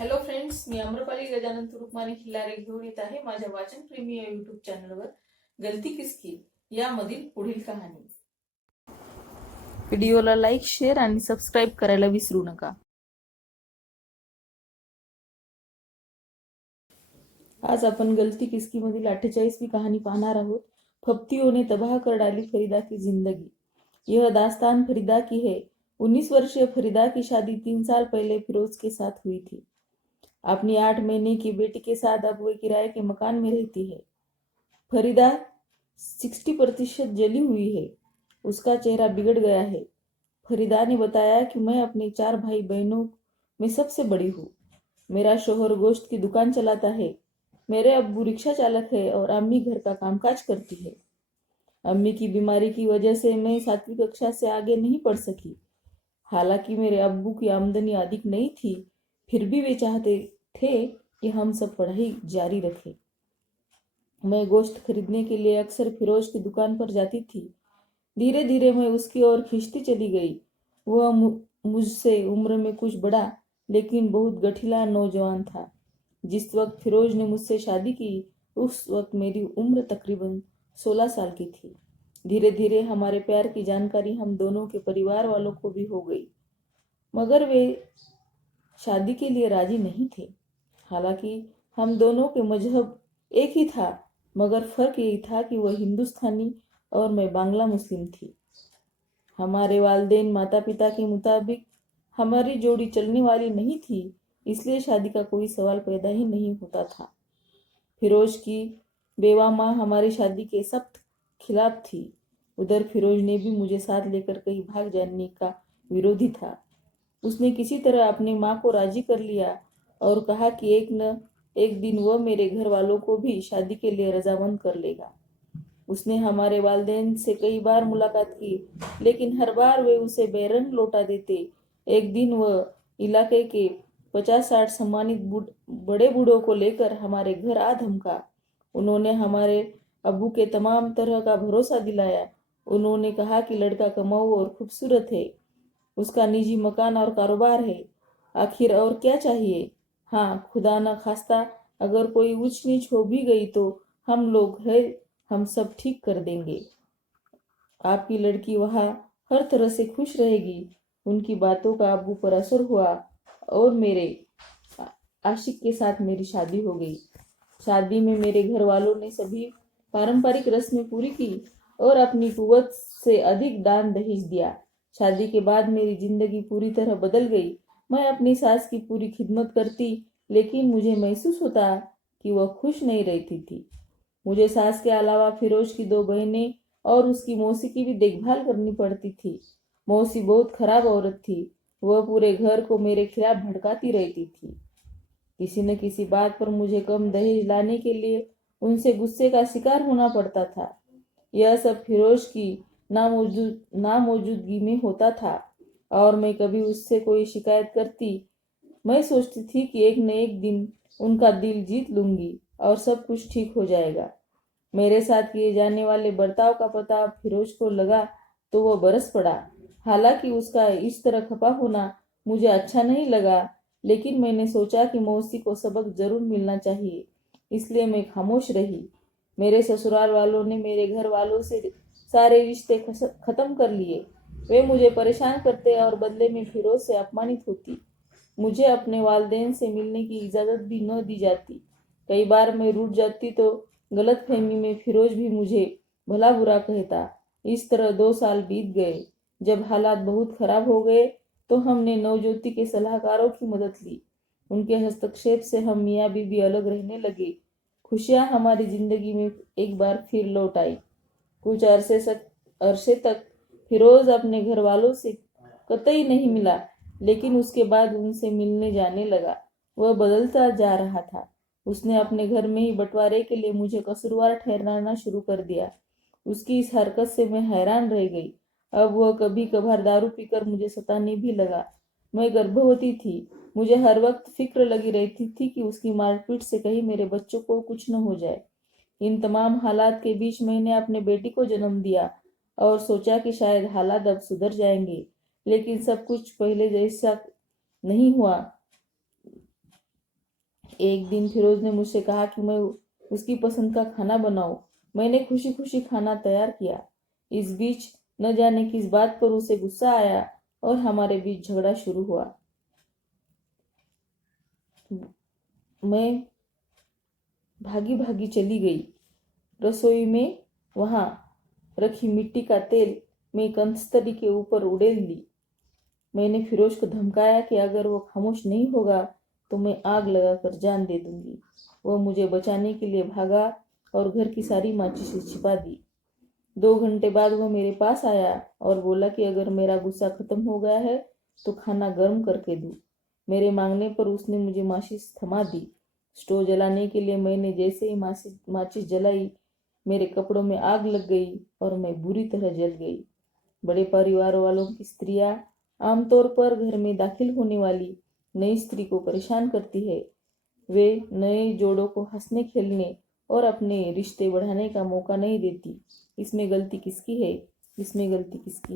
Hello friends, मी आम्रपाली गजानन तुरुकमाने खिल्लारे घेऊन येत आहे माझ्या वाचन प्रेमी या युट्यूब चॅनलवर गलती किसकी यामधील पुढील कहाणी. व्हिडिओला लाईक, शेअर आणि सबस्क्राईब करायला विसरू नका. आज आपण गलती किसकी मधील 48वी कहानी पाहणार आहोत. फप्तियों ने तबाह कर डाली फरीदा की जिंदगी. यह दास्तान फरीदा की है. 19 वर्षीय फरीदा की शादी 3 साल पहले फिरोज के साथ हुई थी. अपनी 8 महीने की बेटी के साथ अब वे किराए के मकान में रहती है. फरीदा 60% जली हुई है. उसका चेहरा बिगड़ गया है. फरीदा ने बताया कि मैं अपने 4 भाई बहनों में सबसे बड़ी हूँ. मेरा शोहर गोश्त की दुकान चलाता है. मेरे अब्बू रिक्शा चालक है और अम्मी घर का कामकाज करती है. अम्मी की बीमारी की वजह से मैं 7वीं कक्षा से आगे नहीं पढ़ सकी. हालांकि मेरे अब्बू की आमदनी अधिक नहीं थी, फिर भी वे चाहते थे कि हम सब पढ़ाई जारी रखें. मैं गोश्त खरीदने के लिए अक्सर फिरोज की दुकान पर जाती थी. धीरे धीरे मैं उसकी ओर खींचती चली गई. वह मुझसे उम्र में कुछ बड़ा लेकिन बहुत गठीला नौजवान था. जिस वक्त फिरोज ने मुझसे शादी की उस वक्त मेरी उम्र तकरीबन 16 साल की थी. धीरे धीरे हमारे प्यार की जानकारी हम दोनों के परिवार वालों को भी हो गई, मगर वे शादी के लिए राजी नहीं थे. हालांकि हम दोनों के मजहब एक ही था, मगर फर्क यही था कि वह हिंदुस्तानी और मैं बांग्ला मुस्लिम थी. हमारे वालिदैन माता पिता के मुताबिक हमारी जोड़ी चलने वाली नहीं थी, इसलिए शादी का कोई सवाल पैदा ही नहीं होता था. फिरोज की बेवा माँ हमारी शादी के सख्त खिलाफ थी. उधर फिरोज ने भी मुझे साथ लेकर कहीं भाग जाने का विरोधी था. उसने किसी तरह अपनी माँ को राजी कर लिया और कहा कि एक न एक दिन वह मेरे घर वालों को भी शादी के लिए रजामंद कर लेगा. उसने हमारे वालिदैन से कई बार मुलाकात की, लेकिन हर बार वे उसे बेरंग लौटा देते. एक दिन वह इलाके के 50-60 सम्मानित बड़े बूढ़ों को लेकर हमारे घर आ धमका. उन्होंने हमारे अब्बू के तमाम तरह का भरोसा दिलाया. उन्होंने कहा कि लड़का कमाऊ और खूबसूरत है, उसका निजी मकान और कारोबार है. आखिर और क्या चाहिए. हाँ, खुदा न खास्ता अगर कोई ऊंच नीच हो भी गई तो हम लोग हैं, हम सब ठीक कर देंगे. आपकी लड़की वहाँ हर तरह से खुश रहेगी. उनकी बातों का अब्बू पर असर हुआ और मेरे आशिक के साथ मेरी शादी हो गई. शादी में मेरे घर वालों ने सभी पारंपरिक रस्में पूरी की और अपनी कुवत से अधिक दान दहेज दिया. शादी के बाद मेरी जिंदगी पूरी तरह बदल गई. मैं अपनी सास की पूरी खिदमत करती, लेकिन मुझे महसूस होता कि वह खुश नहीं रहती थी. मुझे सास के अलावा फिरोज की 2 बहनें और उसकी मौसी की भी देखभाल करनी पड़ती थी. मौसी बहुत खराब औरत थी. वह पूरे घर को मेरे खिलाफ भड़काती रहती थी. किसी न किसी बात पर मुझे कम दहेज लाने के लिए उनसे गुस्से का शिकार होना पड़ता था. यह सब फिरोज की नामौजूदगी में होता था और मैं कभी उससे कोई शिकायत करती. मैं सोचती थी कि एक न एक दिन उनका दिल जीत लूंगी और सब कुछ ठीक हो जाएगा. मेरे साथ किए जाने वाले बर्ताव का पता फिरोज को लगा तो वह बरस पड़ा. हालांकि उसका इस तरह खपा होना मुझे अच्छा नहीं लगा, लेकिन मैंने सोचा कि मौसी को सबक जरूर मिलना चाहिए, इसलिए मैं खामोश रही. मेरे ससुराल वालों ने मेरे घर वालों से सारे रिश्ते खत्म कर लिए. वे मुझे परेशान करते और बदले में फिरोज से अपमानित होती. मुझे अपने वालिदैन से मिलने की इजाज़त भी न दी जाती. कई बार मैं रूठ जाती तो गलतफहमी में फिरोज भी मुझे भला बुरा कहता. इस तरह 2 साल बीत गए. जब हालात बहुत खराब हो गए तो हमने नवज्योति के सलाहकारों की मदद ली. उनके हस्तक्षेप से हम मियाँ बीबी अलग रहने लगे. खुशियाँ हमारी जिंदगी में एक बार फिर लौट आई. कुछ अरसे तक फिरोज अपने घर वालों से कतई नहीं मिला, लेकिन उसके बाद उनसे मिलने जाने लगा. वह बदलता जा रहा था. उसने अपने घर में ही बंटवारे के लिए मुझे कसूरवार ठहराना शुरू कर दिया. उसकी इस हरकत से मैं हैरान रह गई. अब वह कभी कभार दारू पीकर मुझे सताने भी लगा. मैं गर्भवती थी. मुझे हर वक्त फिक्र लगी रहती थी कि उसकी मारपीट से कहीं मेरे बच्चों को कुछ न हो जाए. इन तमाम हालात के बीच मैंने अपने बेटी को जन्म दिया और सोचा कि शायद हालात अब सुधर जाएंगे, लेकिन सब कुछ पहले जैसा नहीं हुआ. एक दिन फिरोज ने मुझसे कहा कि मैं उसकी पसंद का खाना बनाऊं। मैंने खुशी खुशी खाना तैयार किया। इस बीच न जाने किस बात पर उसे गुस्सा आया और हमारे बीच झगड़ा शुरू हुआ। मैं भागी भागी चली गई रसोई में। वहां रखी मिट्टी का तेल मैं कंस्तरी के ऊपर उड़ेल ली। मैंने फिरोज को धमकाया कि अगर वो खामोश नहीं होगा तो मैं आग लगाकर जान दे दूंगी। वह मुझे बचाने के लिए भागा और घर की सारी माचिसें छिपा दी। 2 घंटे बाद वह मेरे पास आया और बोला कि अगर मेरा गुस्सा खत्म हो गया है तो खाना गर्म करके दूं। मेरे मांगने पर उसने मुझे माचिस थमा दी। स्टोव जलाने के लिए मैंने जैसे ही माचिस जलाई, मेरे कपड़ों में आग लग गई और मैं बुरी तरह जल गई। बड़े परिवार वालों की स्त्रियां आमतौर पर घर में दाखिल होने वाली नई स्त्री को परेशान करती है। वे नए जोड़ों को हंसने खेलने और अपने रिश्ते बढ़ाने का मौका नहीं देती। इसमें गलती किसकी है? इसमें गलती किसकी?